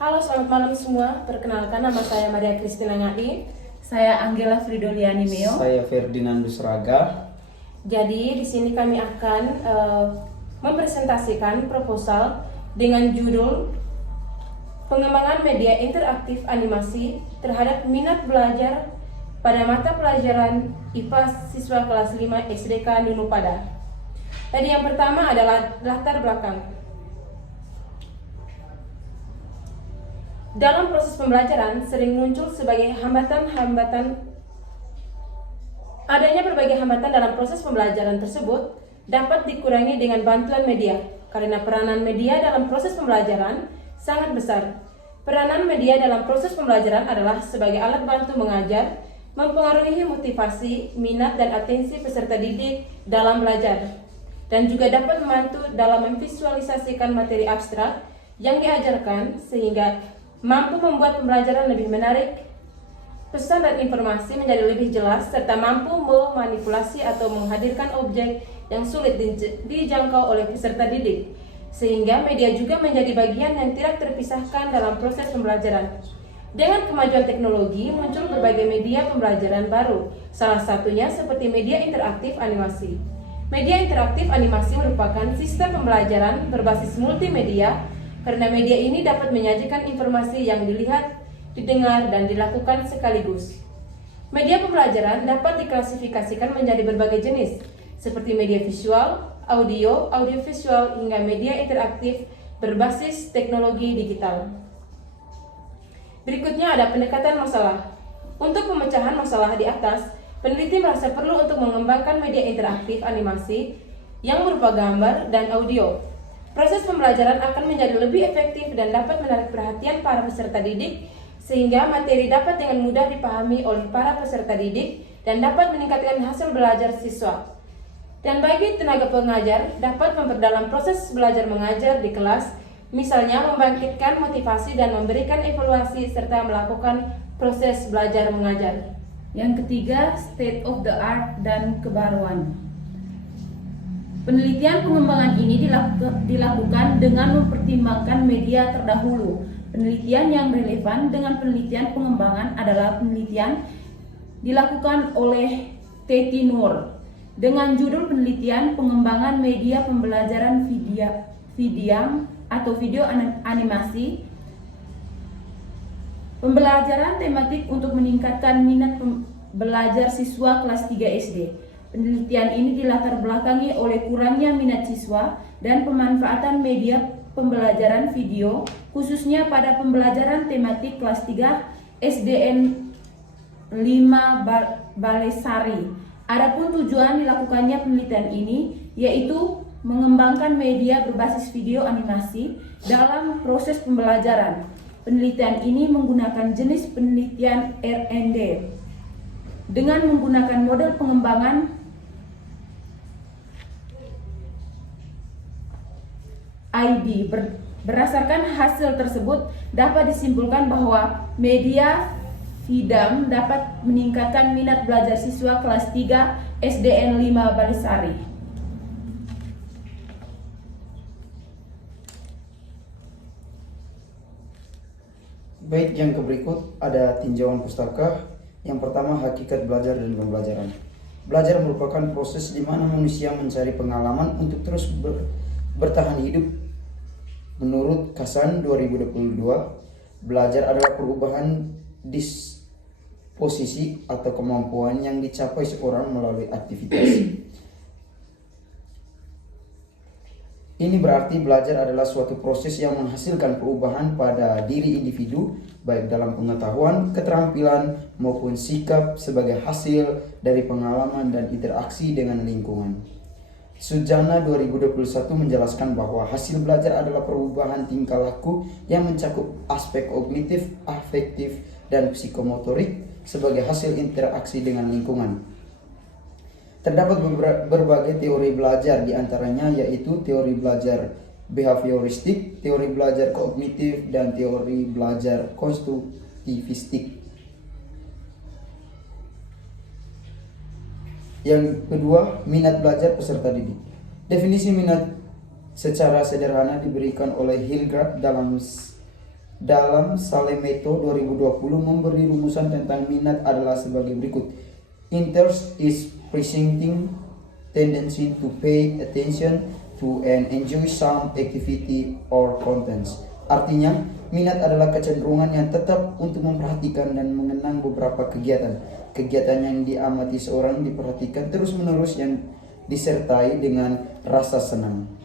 Halo, selamat malam semua. Perkenalkan, nama saya Maria Kristina Ngai. Saya Angela Fridoliani Meo. Saya Ferdinandus Raga. Jadi di sini kami akan mempresentasikan proposal dengan judul Pengembangan Media Interaktif Animasi terhadap minat belajar pada mata pelajaran IPA siswa kelas 5 SDK Nunupada. Tadi yang pertama adalah latar belakang. Dalam proses pembelajaran sering muncul sebagai adanya berbagai hambatan dalam proses pembelajaran tersebut dapat dikurangi dengan bantuan media, karena peranan media dalam proses pembelajaran sangat besar. Peranan media dalam proses pembelajaran adalah sebagai alat bantu mengajar, mempengaruhi motivasi, minat, dan atensi peserta didik dalam belajar, dan juga dapat membantu dalam memvisualisasikan materi abstrak yang diajarkan sehingga mampu membuat pembelajaran lebih menarik, pesan dan informasi menjadi lebih jelas, serta mampu memanipulasi atau menghadirkan objek yang sulit dijangkau oleh peserta didik, sehingga media juga menjadi bagian yang tidak terpisahkan dalam proses pembelajaran. Dengan kemajuan teknologi, muncul berbagai media pembelajaran baru, salah satunya seperti media interaktif animasi. Media interaktif animasi merupakan sistem pembelajaran berbasis multimedia, karena media ini dapat menyajikan informasi yang dilihat, didengar, dan dilakukan sekaligus. Media pembelajaran dapat diklasifikasikan menjadi berbagai jenis, seperti media visual, audio, audiovisual, hingga media interaktif berbasis teknologi digital. Berikutnya ada pendekatan masalah. Untuk pemecahan masalah di atas, peneliti merasa perlu untuk mengembangkan media interaktif animasi yang berupa gambar dan audio. Proses pembelajaran akan menjadi lebih efektif dan dapat menarik perhatian para peserta didik, sehingga materi dapat dengan mudah dipahami oleh para peserta didik dan dapat meningkatkan hasil belajar siswa. Dan bagi tenaga pengajar, dapat memperdalam proses belajar mengajar di kelas, misalnya membangkitkan motivasi dan memberikan evaluasi serta melakukan proses belajar mengajar. Yang ketiga, state of the art dan kebaruan. Penelitian pengembangan ini dilakukan dengan mempertimbangkan media terdahulu. Penelitian yang relevan dengan penelitian pengembangan adalah penelitian dilakukan oleh Teti Nur dengan judul penelitian pengembangan media pembelajaran video atau video animasi, pembelajaran tematik untuk meningkatkan minat belajar siswa kelas 3 SD. Penelitian ini dilatar belakangi oleh kurangnya minat siswa dan pemanfaatan media pembelajaran video, khususnya pada pembelajaran tematik kelas 3 SDN 5 Balesari. Adapun tujuan dilakukannya penelitian ini yaitu mengembangkan media berbasis video animasi dalam proses pembelajaran. Penelitian ini menggunakan jenis penelitian R&D dengan menggunakan model pengembangan ID. Berdasarkan hasil tersebut dapat disimpulkan bahwa media VIDAM dapat meningkatkan minat belajar siswa kelas 3 SDN 5 Balesari. Baik, yang berikut ada tinjauan pustaka. Yang pertama, hakikat belajar dan pembelajaran. Belajar merupakan proses di mana manusia mencari pengalaman untuk terus bertahan hidup. Menurut Kasan 2022, belajar adalah perubahan disposisi atau kemampuan yang dicapai seorang melalui aktivitas. Ini berarti belajar adalah suatu proses yang menghasilkan perubahan pada diri individu, baik dalam pengetahuan, keterampilan, maupun sikap sebagai hasil dari pengalaman dan interaksi dengan lingkungan. Sujana 2021 menjelaskan bahwa hasil belajar adalah perubahan tingkah laku yang mencakup aspek kognitif, afektif, dan psikomotorik sebagai hasil interaksi dengan lingkungan. Terdapat berbagai teori belajar, diantaranya yaitu teori belajar behavioristik, teori belajar kognitif, dan teori belajar konstruktivistik. Yang kedua, minat belajar peserta didik. Definisi minat secara sederhana diberikan oleh Hildgaard dalam dalam Salemeto 2020 memberi rumusan tentang minat adalah sebagai berikut. Interest is presenting tendency to pay attention to and enjoy some activity or contents. Artinya, minat adalah kecenderungan yang tetap untuk memperhatikan dan mengenang beberapa kegiatan. Kegiatan yang diamati seorang diperhatikan terus-menerus yang disertai dengan rasa senang.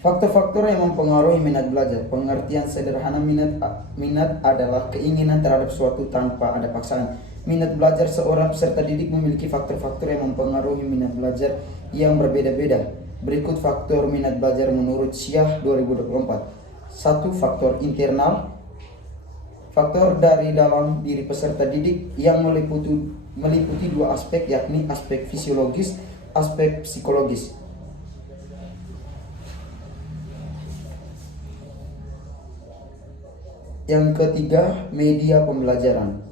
Faktor-faktor yang mempengaruhi minat belajar. Pengertian sederhana minat adalah keinginan terhadap suatu tanpa ada paksaan. Minat belajar seorang peserta didik memiliki faktor-faktor yang mempengaruhi minat belajar yang berbeda-beda. Berikut faktor minat belajar menurut Syah 2024. 1. Faktor internal. Faktor dari dalam diri peserta didik yang meliputi dua aspek, yakni aspek fisiologis, aspek psikologis. Yang ketiga, media pembelajaran.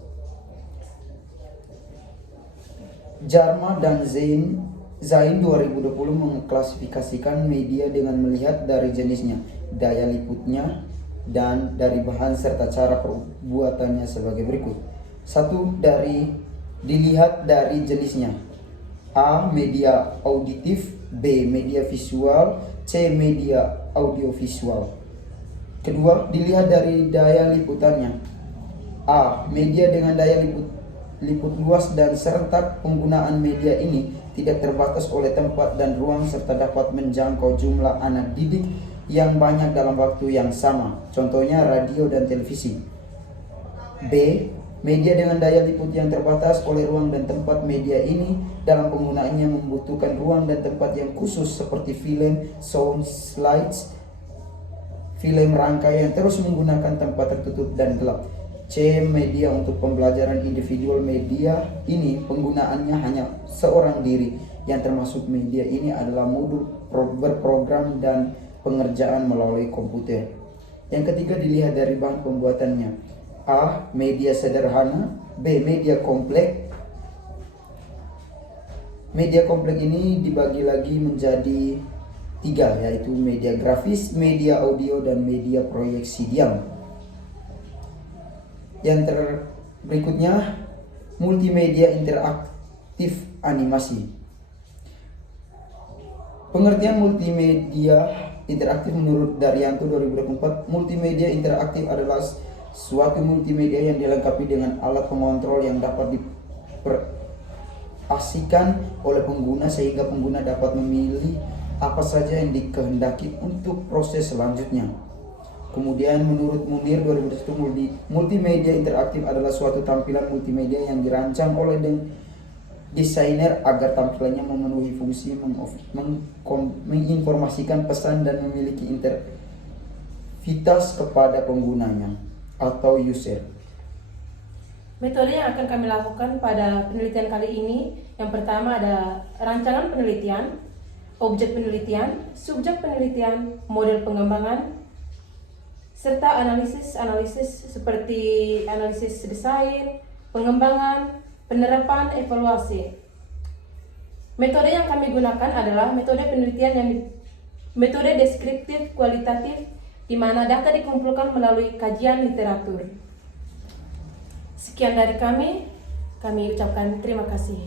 Jarma dan Zain 2020 mengklasifikasikan media dengan melihat dari jenisnya, daya liputnya, dan dari bahan serta cara perbuatannya sebagai berikut. 1. Dilihat dari jenisnya. A. Media auditif. B. Media visual. C. Media audiovisual. Kedua, dilihat dari daya liputannya. A. Media dengan daya liput luas dan serentak. Penggunaan media ini tidak terbatas oleh tempat dan ruang serta dapat menjangkau jumlah anak didik yang banyak dalam waktu yang sama. Contohnya radio dan televisi. B. Media dengan daya liput yang terbatas oleh ruang dan tempat. Media ini dalam penggunaannya membutuhkan ruang dan tempat yang khusus seperti film, sound, slides, film rangkai yang terus menggunakan tempat tertutup dan gelap. C. Media untuk pembelajaran individual. Media ini penggunaannya hanya seorang diri, yang termasuk media ini adalah modul berprogram dan pengerjaan melalui komputer. Yang ketiga, dilihat dari bahan pembuatannya. A. Media sederhana. B. Media kompleks. Media kompleks ini dibagi lagi menjadi 3, yaitu media grafis, media audio, dan media proyeksi diam. Yang berikutnya, multimedia interaktif animasi. Pengertian multimedia interaktif menurut Daryanto 2024, multimedia interaktif adalah suatu multimedia yang dilengkapi dengan alat pengontrol yang dapat diasihkan oleh pengguna sehingga pengguna dapat memilih apa saja yang dikehendaki untuk proses selanjutnya. Kemudian menurut Munir 2021, multimedia interaktif adalah suatu tampilan multimedia yang dirancang oleh desainer agar tampilannya memenuhi fungsi menginformasikan pesan dan memiliki interfitas kepada penggunanya atau user. Metode yang akan kami lakukan pada penelitian kali ini, yang pertama ada rancangan penelitian, objek penelitian, subjek penelitian, model pengembangan, serta analisis seperti analisis desain, pengembangan, penerapan, evaluasi. Metode yang kami gunakan adalah metode penelitian metode deskriptif kualitatif, di mana data dikumpulkan melalui kajian literatur. Sekian dari kami ucapkan terima kasih.